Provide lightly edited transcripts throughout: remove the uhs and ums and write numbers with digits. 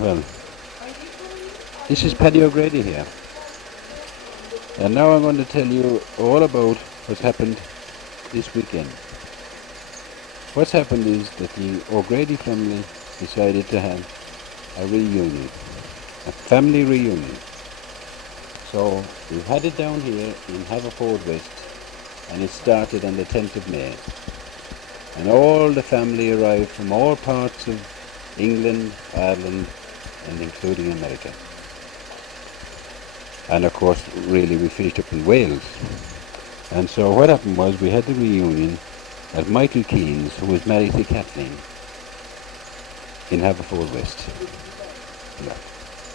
Well, this is Paddy O'Grady here, and now I'm going to tell you all about what's happened this weekend. What's happened is that the O'Grady family decided to have a reunion, a family reunion. So we've had it down here in Haverford West, and it started on the 10th of May. And all the family arrived from all parts of England, Ireland, and including America. And of course, really, we finished up in Wales. And so what happened was we had the reunion at Michael Keane's, who was married to Kathleen, in Haverford West. Yeah.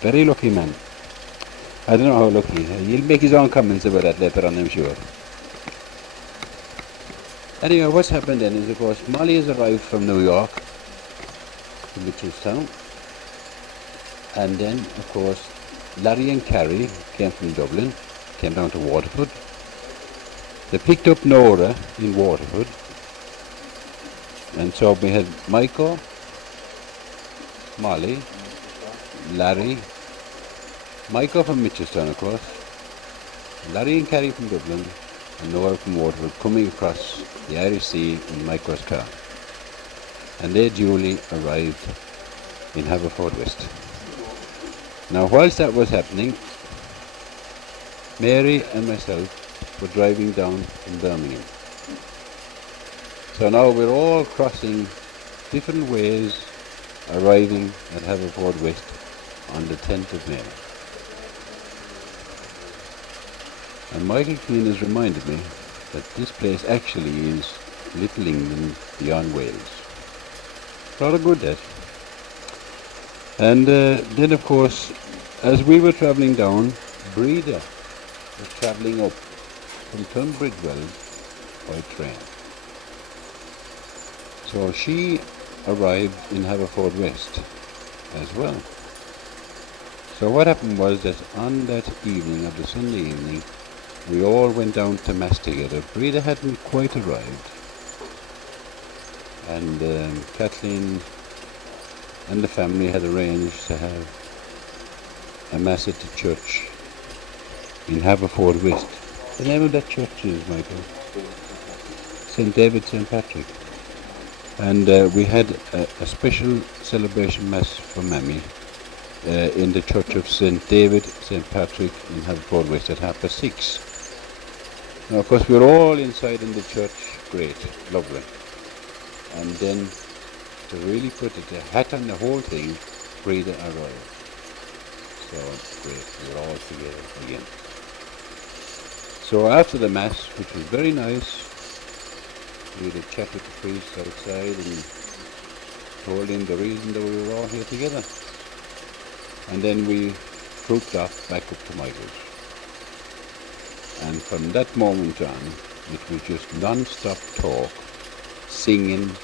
Very lucky man. I don't know how lucky. He'll make his own comments about that later on, I'm sure. Anyway, what's happened then is, of course, Molly has arrived from New York to Mitchelstown. And then, of course, Larry and Carrie came from Dublin, came down to Waterford. They picked up Nora in Waterford. And so we had Michael, Molly, Larry, Michael from Mitchelstown, of course, Larry and Carrie from Dublin, and Nora from Waterford coming across the Irish Sea in Michael's car. And they duly arrived in Haverford West. Now, whilst that was happening, Mary and myself were driving down from Birmingham. So now we're all crossing different ways, arriving at Haverford West on the 10th of May. And Michael Keane has reminded me that this place actually is Little England beyond Wales. Rather good, that. And then, of course, as we were travelling down, Breda was travelling up from Tunbridgewell by train. So she arrived in Haverford West as well. So what happened was that on that evening of the Sunday evening, we all went down to Mass together. Breda hadn't quite arrived. And Kathleen and the family had arranged to have a Mass at the church in Haverford West. The name of that church is, Michael? St. David, St. Patrick. And we had a special celebration Mass for Mammy in the church of St. David, St. Patrick in Haverford West at 6:30. Now, of course, we were all inside in the church. Great, lovely. And then, to really put the hat on the whole thing, Breda arrived. So, great, we were all together again. So after the Mass, which was very nice, we had a chat with the priest outside and told him the reason that we were all here together. And then we trooped off back up to Michael's. And from that moment on, it was just non-stop talk, singing,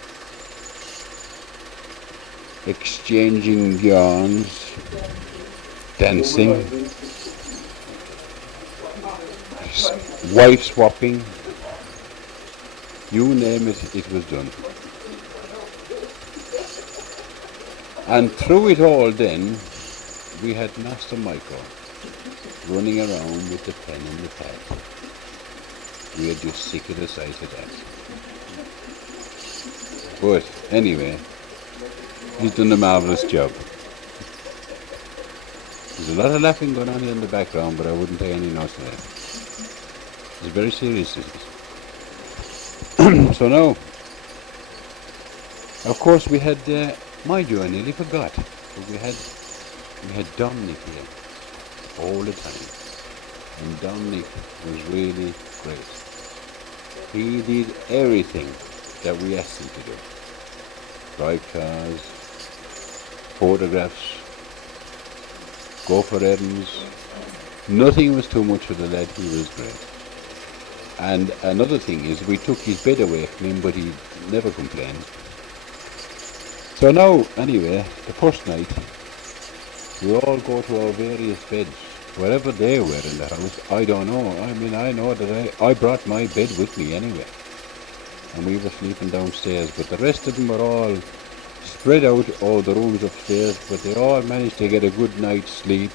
exchanging yarns, dancing, wife swapping, you name it, it was done. And through it all then, we had Master Michael running around with the pen and the pad. We are just sick of the sight of that. But anyway, he's done a marvellous job. There's a lot of laughing going on here in the background, but I wouldn't take any notice of that. It's very serious, this is. So now, of course, we had, mind you, I nearly forgot, but we had Dominic here all the time. And Dominic was really great. He did everything that we asked him to do. Drive cars, photographs, go for errands. Nothing was too much for the lad. He was great. And another thing is, we took his bed away from him, but he never complained. So now, anyway, the first night, we all go to our various beds, wherever they were in the house. I don't know. I mean, I know that I brought my bed with me anyway. And we were sleeping downstairs, but the rest of them were all spread out all the rooms upstairs, but they all managed to get a good night's sleep,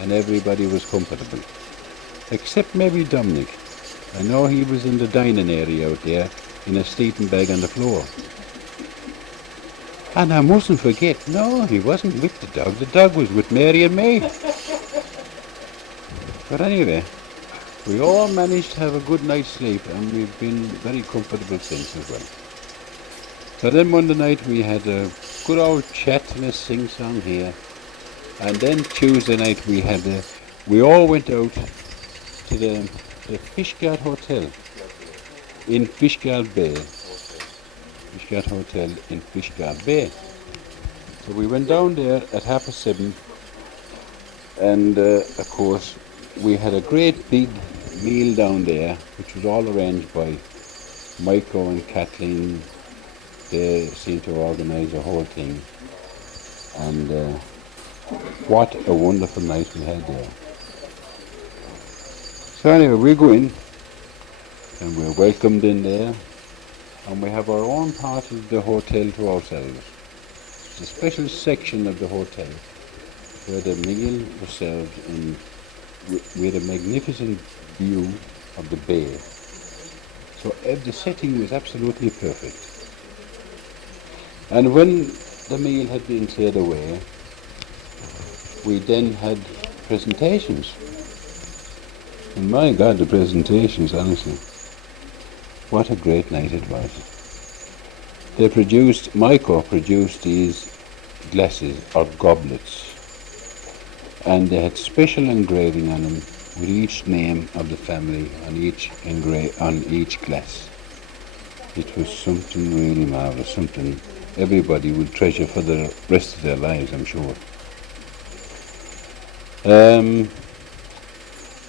and everybody was comfortable. Except maybe Dominic. I know he was in the dining area out there, in a sleeping bag on the floor. And I mustn't forget, no, he wasn't with the dog. The dog was with Mary and me. But anyway, we all managed to have a good night's sleep, and we've been very comfortable since as well. So then Monday night we had a good old chat and a sing-song here. And then Tuesday night we all went out to the Fishguard Hotel in Fishguard Bay. Fishguard Hotel in Fishguard Bay. So we went down there at 7:30, and of course we had a great big meal down there, which was all arranged by Michael and Kathleen. They seemed to organise the whole thing, and what a wonderful night we had there. So anyway, we go in, and we're welcomed in there, and we have our own part of the hotel to ourselves. It's a special section of the hotel where the meal was served in with a magnificent view of the bay. So the setting was absolutely perfect. And when the meal had been cleared away, we then had presentations. And my God, the presentations, honestly. What a great night it was. Michael produced these glasses or goblets, and they had special engraving on them with each name of the family on each glass. It was something really marvelous, something everybody would treasure for the rest of their lives, I'm sure.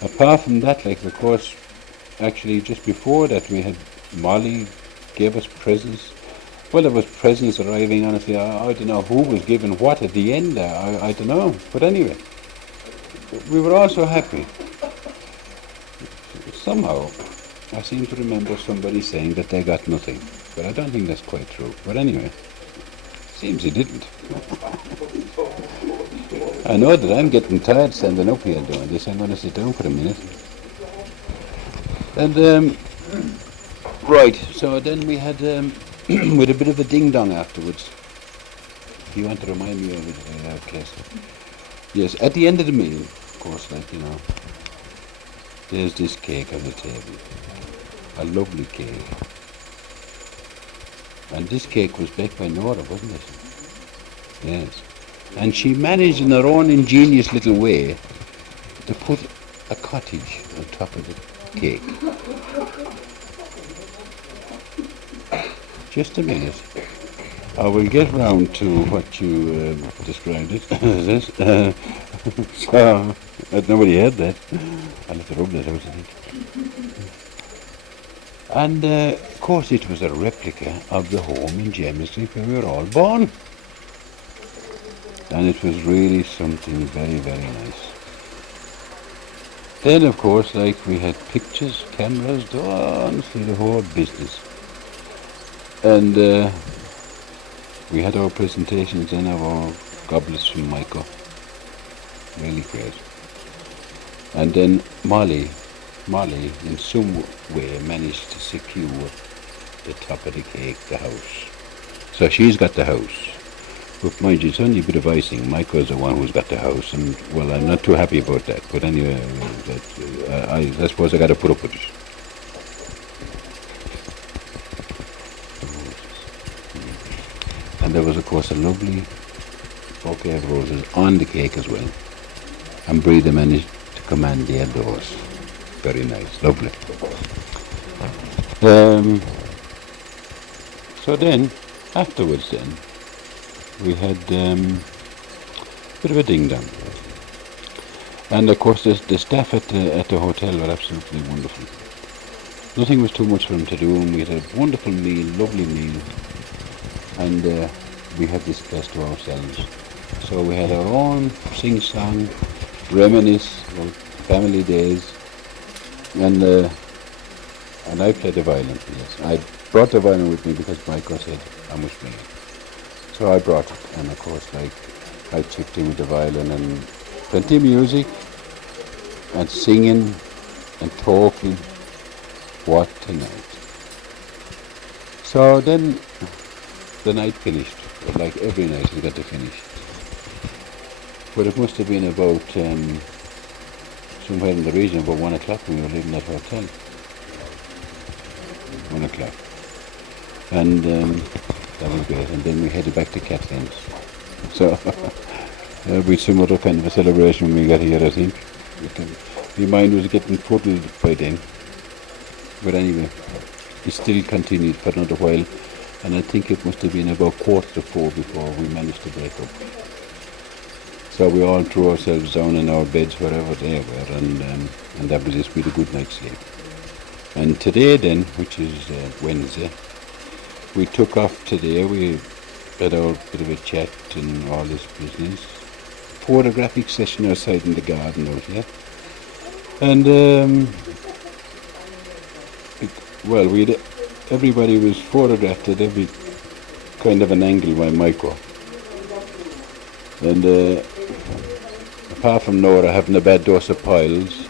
Apart from that, of course, actually just before that we had Molly gave us presents. Well, there was presents arriving, honestly. I don't know who was given what at the end there. I don't know. But anyway, we were all so happy. Somehow, I seem to remember somebody saying that they got nothing. But I don't think that's quite true. But anyway, seems he didn't. I know that I'm getting tired standing up here doing this. I'm going to sit down for a minute. And, right, so then we had, with a bit of a ding-dong afterwards. If you want to remind me of it, Kes. Yes, at the end of the meal, of course, there's this cake on the table. A lovely cake. And this cake was baked by Nora, wasn't it? Yes. And she managed in her own ingenious little way to put a cottage on top of the cake. Just a minute. I will get round to what you described it as. So, nobody heard that. I'll have to rub that out, I think. And, of course, it was a replica of the home in James Street where we were all born. And it was really something very, very nice. Then, of course, we had pictures, cameras, honestly, the whole business. And we had our presentations then of our goblets from Michael. Really great. And then Molly, in some way, managed to secure the top of the cake, the house. So she's got the house. But mind you, it's only a bit of icing. Michael's the one who's got the house, and well, I'm not too happy about that. But anyway, I suppose I got to put up with it. And there was, of course, a lovely bouquet of roses on the cake as well. And Breda managed to command the outdoors. Very nice, lovely. So then, afterwards we had a bit of a ding-dong. And of course the staff at the hotel were absolutely wonderful. Nothing was too much for them to do, and we had a wonderful meal, lovely meal. And we had this place to ourselves. So we had our own sing-song, reminisce about family days, and I played the violin, yes. I brought the violin with me because Michael said I must play it. So I brought it, and of course, like, I chipped in with the violin and plenty of music and singing and talking. What a night. So then the night finished, like every night we got to finish. But it must have been about somewhere in the region about 1 o'clock when we were leaving that hotel. 1 o'clock. And that was great. And then we headed back to Kathleen's. So there'll be some other kind of a celebration when we got here, I think. My mind was getting fuddled by then. But anyway, it still continued for another while. And I think it must have been about 3:45 before we managed to break up. So we all threw ourselves down in our beds wherever they were, and that was just with a good night's sleep. And today then, which is Wednesday, we took off today. We had our bit of a chat and all this business. Photographic session outside in the garden out here. And well, everybody was photographed at every kind of an angle by Michael. And apart from Nora having a bad dose of piles,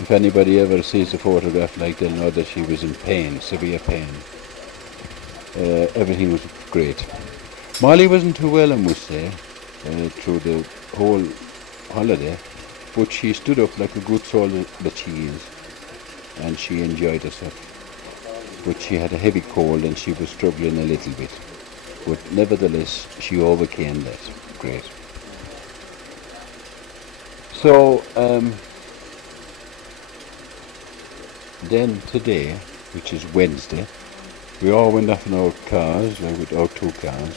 if anybody ever sees a photograph like, they'll know that she was in pain, severe pain. Everything was great. Molly wasn't too well, I must say, through the whole holiday, but she stood up like a good soul that she is, and she enjoyed herself. But she had a heavy cold and she was struggling a little bit. But nevertheless, she overcame that. Great. So, then today, which is Wednesday, we all went off in our cars, with our 2 cars,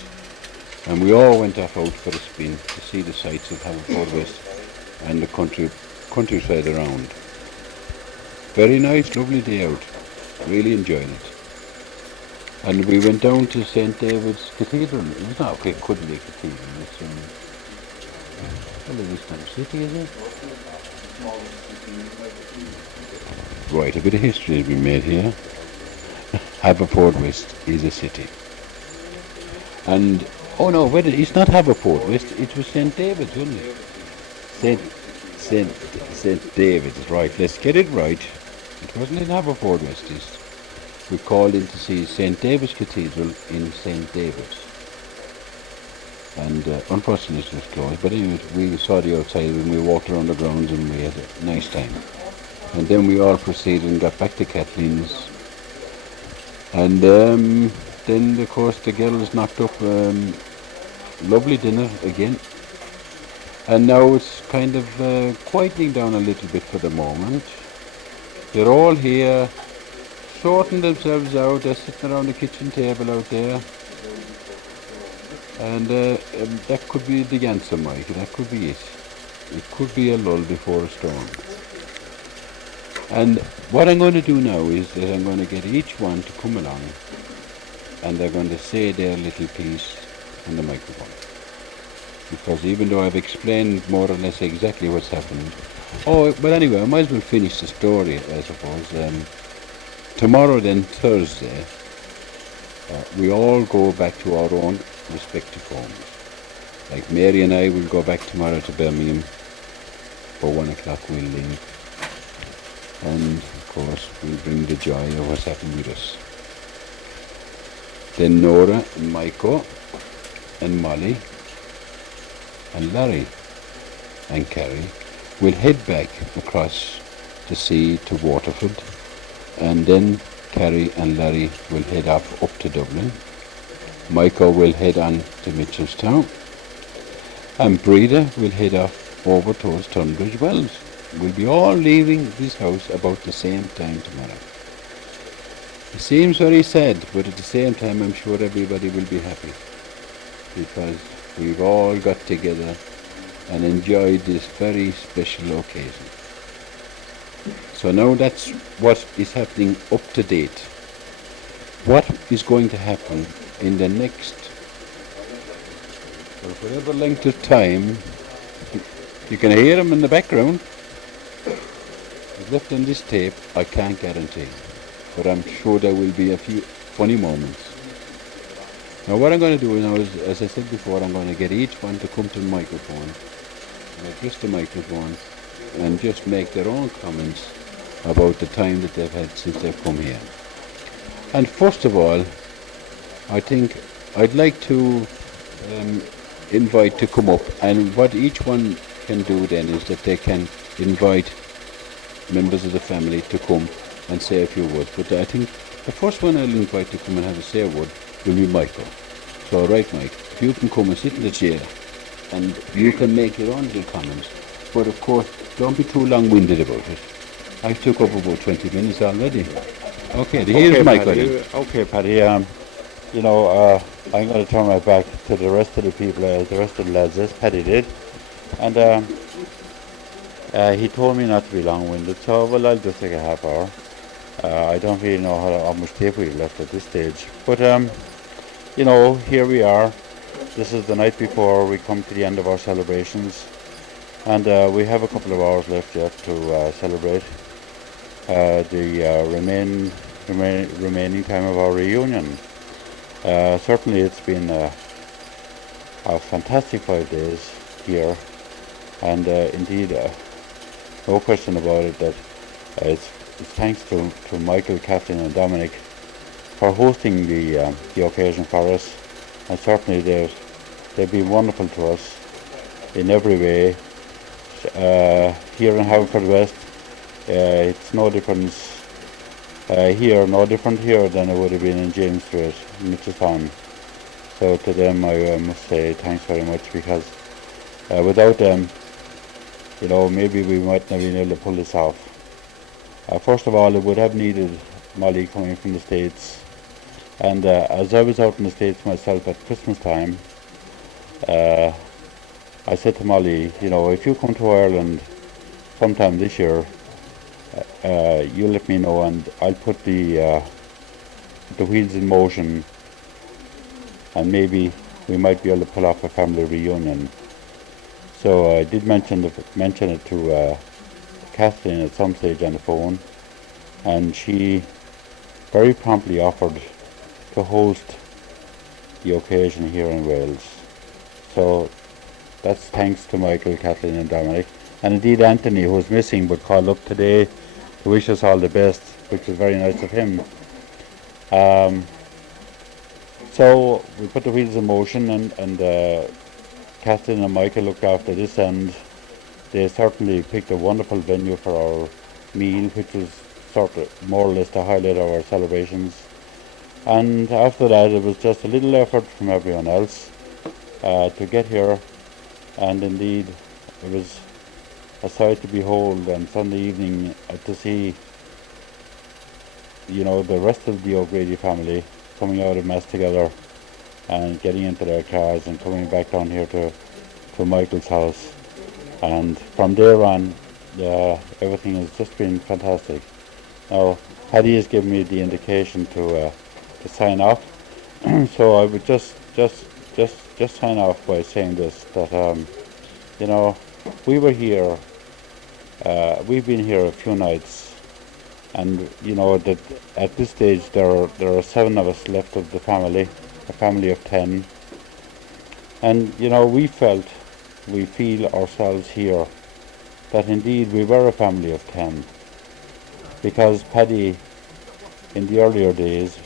and we all went off out for a spin to see the sights of Haverford West and the countryside around. Very nice, lovely day out. Really enjoyed it. And we went down to St. David's Cathedral. It's not, okay, it couldn't be a cathedral. It's Livingston City, is it? Right, a bit of history has been made here. Haverford West is a city. And, oh no, it's not Haverford West, it was St. David's, wasn't it? St. David's, right, let's get it right. It wasn't in Haverford West. We called in to see St. David's Cathedral in St. David's. And unfortunately it was closed, but anyway, we saw the outside and we walked around the grounds and we had a nice time. And then we all proceeded and got back to Kathleen's. And then, of course, the girls knocked up lovely dinner again. And now it's kind of quietening down a little bit for the moment. They're all here, sorting themselves out. They're sitting around the kitchen table out there. And that could be the answer, Mike. That could be it. It could be a lull before a storm. And what I'm going to do now is that I'm going to get each one to come along and they're going to say their little piece on the microphone. Because even though I've explained more or less exactly what's happened, but anyway, I might as well finish the story, I suppose. Tomorrow then, Thursday, we all go back to our own respective homes. Like Mary and I will go back tomorrow to Birmingham. For 1 o'clock we'll leave. And of course we'll bring the joy of what's happened with us. Then Nora and Michael and Molly and Larry and Carrie will head back across the sea to Waterford, and then Carrie and Larry will head off up to Dublin. Michael will head on to Mitchelstown, and Breda will head off over towards Tunbridge Wells. We'll be all leaving this house about the same time tomorrow. It seems very sad, but at the same time I'm sure everybody will be happy, because we've all got together and enjoyed this very special occasion. So now that's what is happening up to date. What is going to happen in the next, for whatever length of time, you can hear them in the background. Left on this tape, I can't guarantee, but I'm sure there will be a few funny moments. Now what I'm going to do now is, as I said before, I'm going to get each one to come to the microphone, just the microphone, and just make their own comments about the time that they've had since they've come here. And first of all, I think I'd like to invite to come up, and what each one can do then is that they can invite members of the family to come and say a few words. But I think the first one I'll invite to come and have a say a word will be Michael. So right, Mike, if you can come and sit in the chair and you can make your own little comments, but of course don't be too long-winded about it. I took up about 20 minutes already. Okay, here's Michael. Okay, Paddy. I'm going to turn my back to the rest of the people, the rest of the lads, as Paddy did. And he told me not to be long-winded, so well, I'll just take a half hour. I don't really know how much tape we've left at this stage. But, here we are. This is the night before we come to the end of our celebrations. And we have a couple of hours left yet to celebrate the remaining time of our reunion. Certainly it's been a fantastic 5 days here, and indeed no question about it that it's thanks to Michael, Kathleen and Dominic for hosting the occasion for us, and certainly they've been wonderful to us in every way. Here in Haverfordwest, it's no different here than it would have been in James Street, Mitchelstown. So to them I must say thanks very much, because without them, maybe we might not have been able to pull this off. First of all, it would have needed Molly coming from the States, and as I was out in the States myself at Christmas time, I said to Molly, if you come to Ireland sometime this year, you let me know and I'll put the wheels in motion, and maybe we might be able to pull off a family reunion. So I did mention it to Kathleen at some stage on the phone, and she very promptly offered to host the occasion here in Wales. So that's thanks to Michael, Kathleen and Dominic, and indeed Anthony, who was missing but called up today to wish us all the best, which was very nice of him. So we put the wheels in motion, and Kathleen and Michael looked after this, and they certainly picked a wonderful venue for our meal, which was sort of more or less the highlight of our celebrations. And after that, it was just a little effort from everyone else to get here, and indeed it was a sight to behold on Sunday evening to see the rest of the O'Grady family coming out of Mass together and getting into their cars and coming back down here to Michael's house. And from there on, everything has just been fantastic. Now, Paddy has given me the indication to sign off, so I would just sign off by saying this, that we were here. We've been here a few nights, and that at this stage there are 7 of us left of the family, a family of 10, and we feel ourselves here that indeed we were a family of 10, because Paddy in the earlier days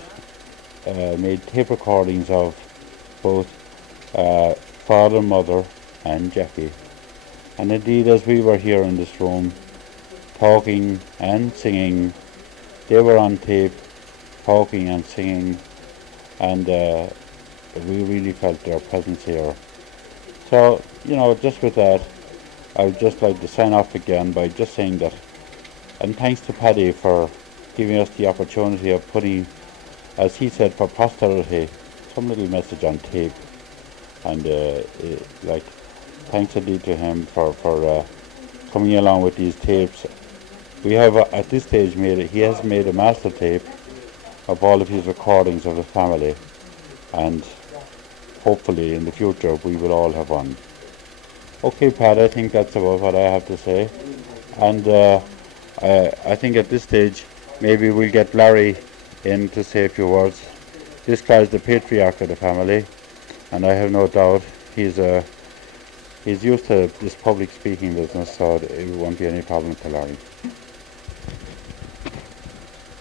made tape recordings of both father, mother and Jackie. And indeed, as we were here in this room, talking and singing, they were on tape, talking and singing, and we really felt their presence here. So, just with that, I would just like to sign off again by just saying that, and thanks to Paddy for giving us the opportunity of putting, as he said, for posterity, some little message on tape, and thanks indeed to him for coming along with these tapes. We have at this stage he has made a master tape of all of his recordings of the family, and hopefully in the future we will all have one. Okay, Pat, I think that's about what I have to say, and I think at this stage maybe we'll get Larry in to say a few words. This guy is the patriarch of the family, and I have no doubt he's used to this public speaking business, so it won't be any problem for Larry.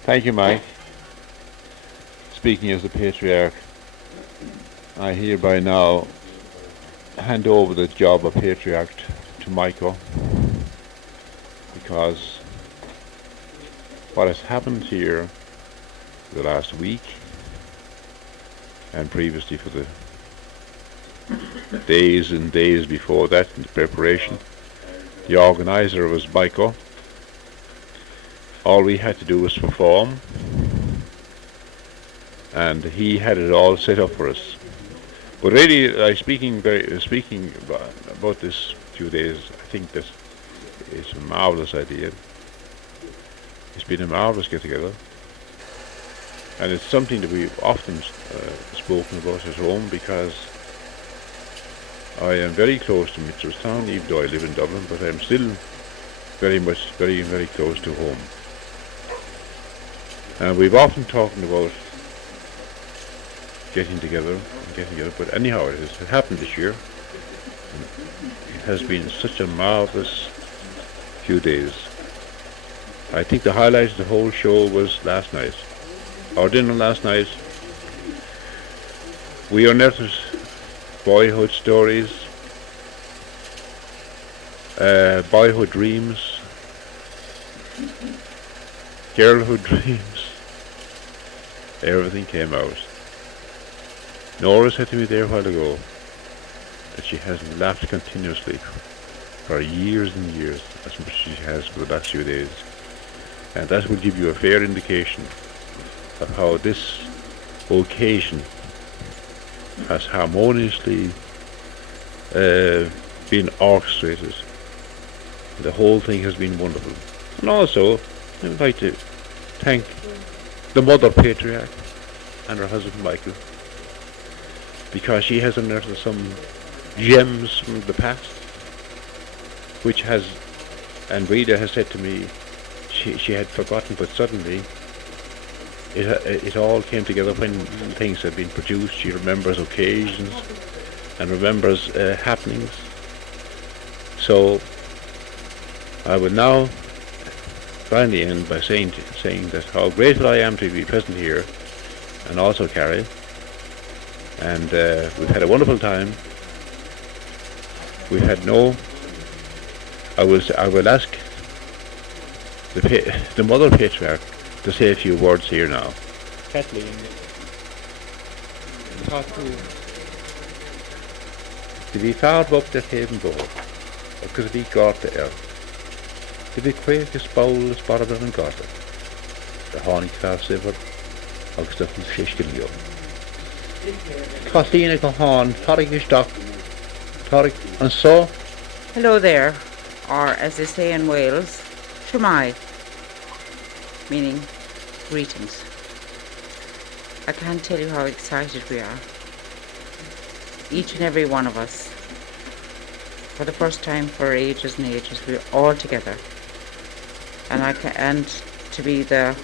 Thank you, Mike. Speaking as the patriarch, I hereby now hand over the job of patriarch to Michael, because what has happened here the last week and previously for the days and days before that in the preparation, the organizer was Michael. All we had to do was perform, and he had it all set up for us. But really, speaking about this few days, I think that it's a marvelous idea. It's been a marvelous get-together, and it's something that we've often spoken about at home, because I am very close to Mitchelstown, even though I live in Dublin, but I'm still very close to home. And we've often talked about getting together, but anyhow, it happened this year. It has been such a marvellous few days. I think the highlight of the whole show was last night. Our dinner last night. We unearthed boyhood stories, boyhood dreams, girlhood dreams. Everything came out. Nora said to me there a while ago that she hasn't laughed continuously for years and years as much as she has for the last few days. And that will give you a fair indication of how this occasion has harmoniously been orchestrated. The whole thing has been wonderful. And also, I'd like to thank the mother patriarch and her husband Michael, because she has unearthed some gems from the past, which has, and Rita has said to me, she had forgotten, but suddenly it all came together when things had been produced. She remembers occasions and remembers happenings. So I will now finally end by saying that how grateful I am to be present here, and also Carrie. And we've had a wonderful time. We've had no. I will ask the mother patriarch to say a few words here now. Kathleen, Det vi far op der hæben på, og kan vi godt der. Det vi kvæke spåle sparer den godt. Der har ikke klar siver, og så den fiske jo. Kathleen kan han, tar ikke stok, tar ikke, and so. Hello there, or as they say in Wales, Shemai, meaning greetings. I can't tell you how excited we are, each and every one of us. For the first time for ages and ages, we're all together, and to be the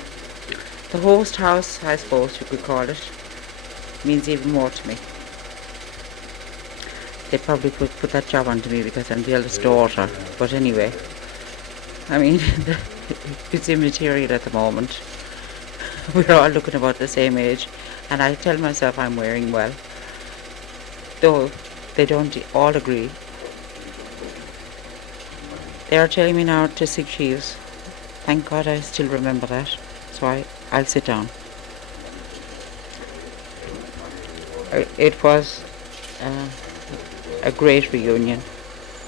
host house, I suppose you could call it, means even more to me. They probably could put that job onto me because I'm the eldest daughter, but anyway, I mean, it's immaterial at the moment. We're all looking about the same age, and I tell myself I'm wearing well, though they don't all agree. They are telling me now to 6 sheaves. Thank God I still remember that, so I'll sit down. It was a great reunion,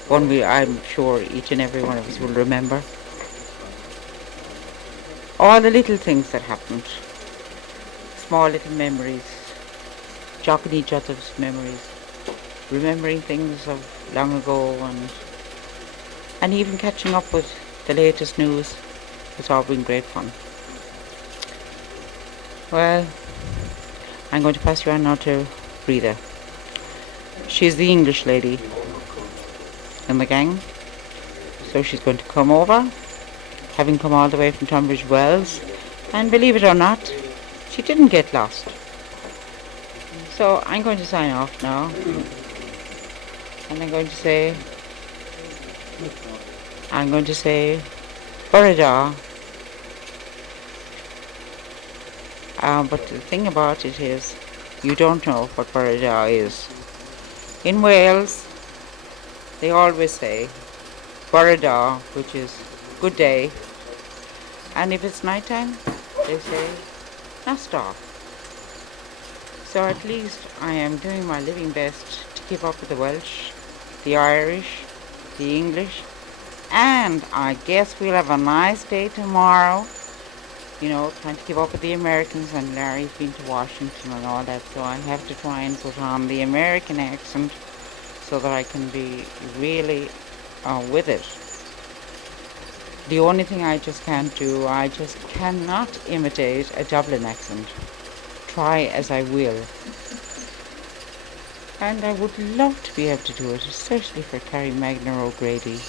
one I'm sure each and every one of us will remember. All the little things that happened, small little memories, jogging each other's memories, remembering things of long ago, and even catching up with the latest news has all been great fun. Well, I'm going to pass you on now to Rita. She's the English lady in the gang, so she's going to come over, having come all the way from Tunbridge Wells, and believe it or not, she didn't get lost. So I'm going to sign off now. And I'm going to say, Burrada. But the thing about it is, you don't know what Burrada is. In Wales, they always say Burrada, which is good day. And if it's night time, they say Nasta. So at least I am doing my living best to keep up with the Welsh, the Irish, the English, and I guess we'll have a nice day tomorrow. You know, trying to keep up with the Americans, and Larry's been to Washington and all that, so I have to try and put on the American accent so that I can be really with it. The only thing I just can't do, I just cannot imitate a Dublin accent. Try as I will. And I would love to be able to do it, especially for Carrie Magner O'Grady.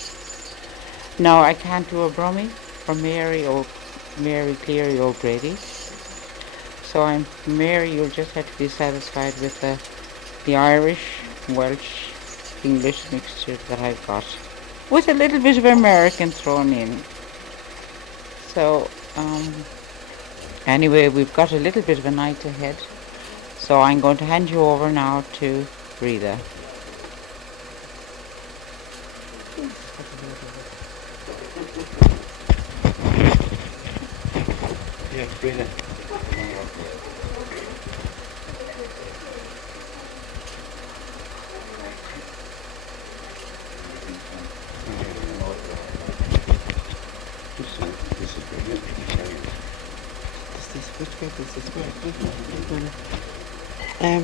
No, I can't do a Brummie for Mary Cleary O'Grady. So I'm Mary, you'll just have to be satisfied with the Irish, Welsh, English mixture that I've got, with a little bit of American thrown in. So anyway, we've got a little bit of a night ahead. So I'm going to hand you over now to Rita. Yeah, Rita.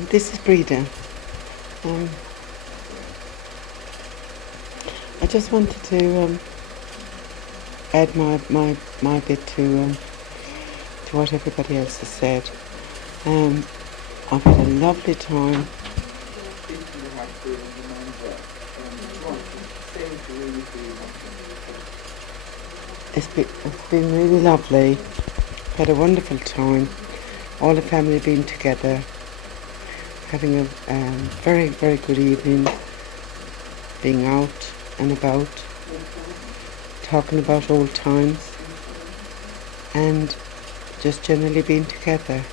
This is Breda. I just wanted to add my bit to what everybody else has said. I've had a lovely time. It's been really lovely. Had a wonderful time. All the family been together, having a very, very good evening, being out and about, talking about old times, and just generally being together.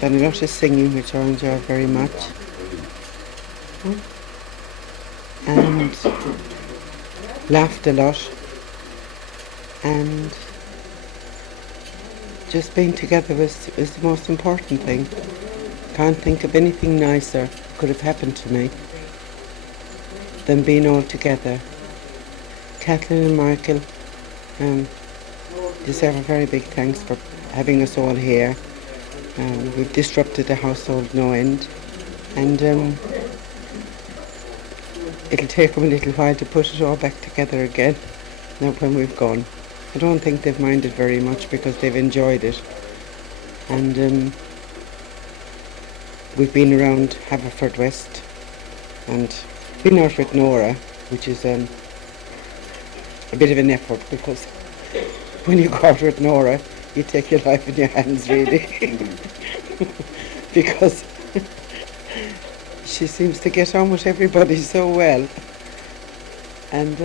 Done a lot of singing, which I enjoy very much, and laughed a lot, and just being together was the most important thing. Can't think of anything nicer could have happened to me than being all together. Kathleen and Michael deserve a very big thanks for having us all here. We've disrupted the household no end, and it'll take them a little while to put it all back together again now when we've gone. I don't think they've minded very much because they've enjoyed it, and we've been around Haverfordwest and been out with Nora, which is a bit of an effort, because when you go out with Nora you take your life in your hands, really. Because she seems to get on with everybody so well, and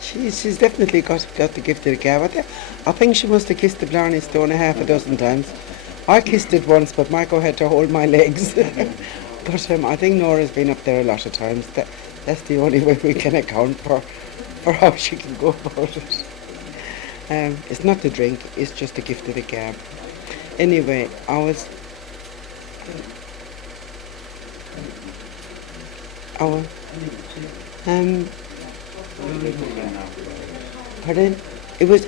she's definitely got the gift of the gab. I think she must have kissed the Blarney Stone a half a dozen times. I kissed it once, but Michael had to hold my legs. But I think Nora's been up there a lot of times. That's the only way we can account for how she can go about it. It's not the drink, it's just the gift of the gab. Anyway, pardon? It was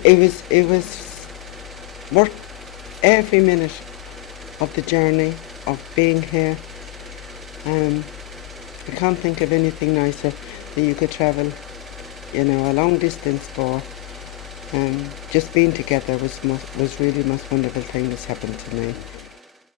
worth every minute of the journey, of being here. I can't think of anything nicer that you could travel, a long distance for. Just being together was really the most wonderful thing that's happened to me.